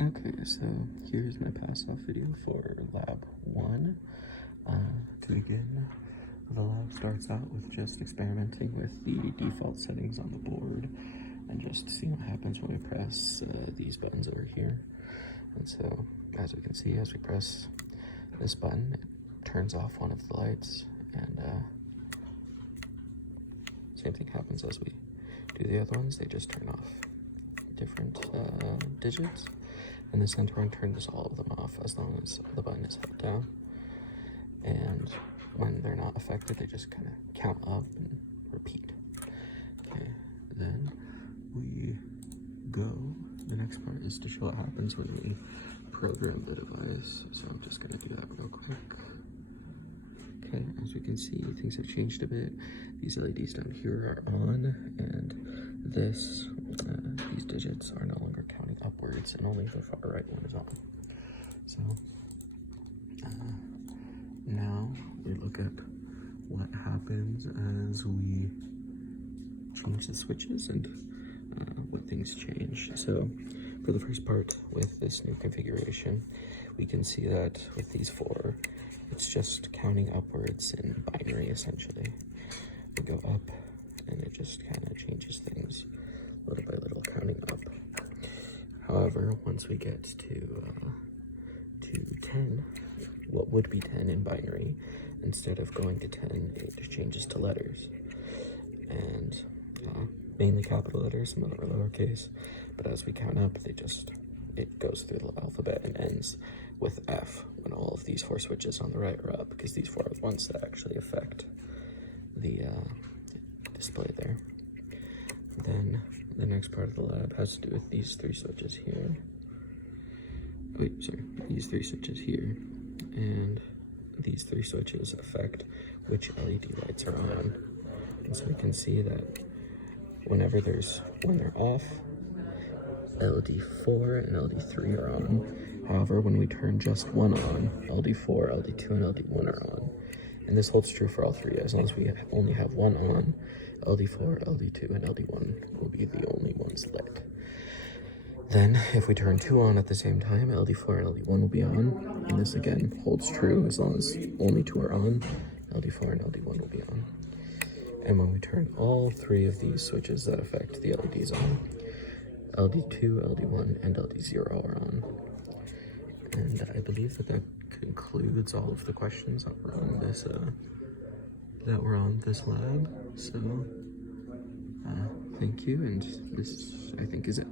Okay, so here's my pass-off video for lab 1. To begin, the lab starts out with just experimenting with the default settings on the board and just seeing what happens when we press these buttons over here. And so, as we can see, as we press this button, it turns off one of the lights, and same thing happens as we do the other ones. They just turn off different digits, and the center one turns all of them off as long as the button is held down. And when they're not affected, they just kind of count up and repeat. Okay, then we go. The next part is to show what happens when we program the device. So I'm just gonna do that real quick. Okay, as we can see, things have changed a bit. These LEDs down here are on, and these digits are no longer counting upwards, and only the far right one is on. So now we look at what happens as we change the switches and what things change. So for the first part with this new configuration, we can see that with these 4, it's just counting upwards in binary essentially. We go up and it just kind of changes things little by little, counting up. However, once we get to 10, what would be 10 in binary, instead of going to 10, it just changes to letters. And mainly capital letters, some of them are lowercase, but as we count up, it goes through the alphabet and ends with F when all of these 4 switches on the right are up, because these 4 are the ones that actually affect the display there. Then the next part of the lab has to do with these 3 switches here. These 3 switches here, and these 3 switches affect which LED lights are on. And so we can see that when they're off, LD4 and LD3 are on. However, when we turn just one on, LD4, LD2, and LD1 are on. And this holds true for all 3. As long as we only have one on, LD4, LD2, and LD1 will be the only ones lit. Then, if we turn 2 on at the same time, LD4 and LD1 will be on. And this again holds true as long as only 2 are on, LD4 and LD1 will be on. And when we turn all 3 of these switches that affect the LEDs on, LD2, LD1, and LD0 are on. And I believe that concludes all of the questions that were on this lab. So thank you, and this I think is it.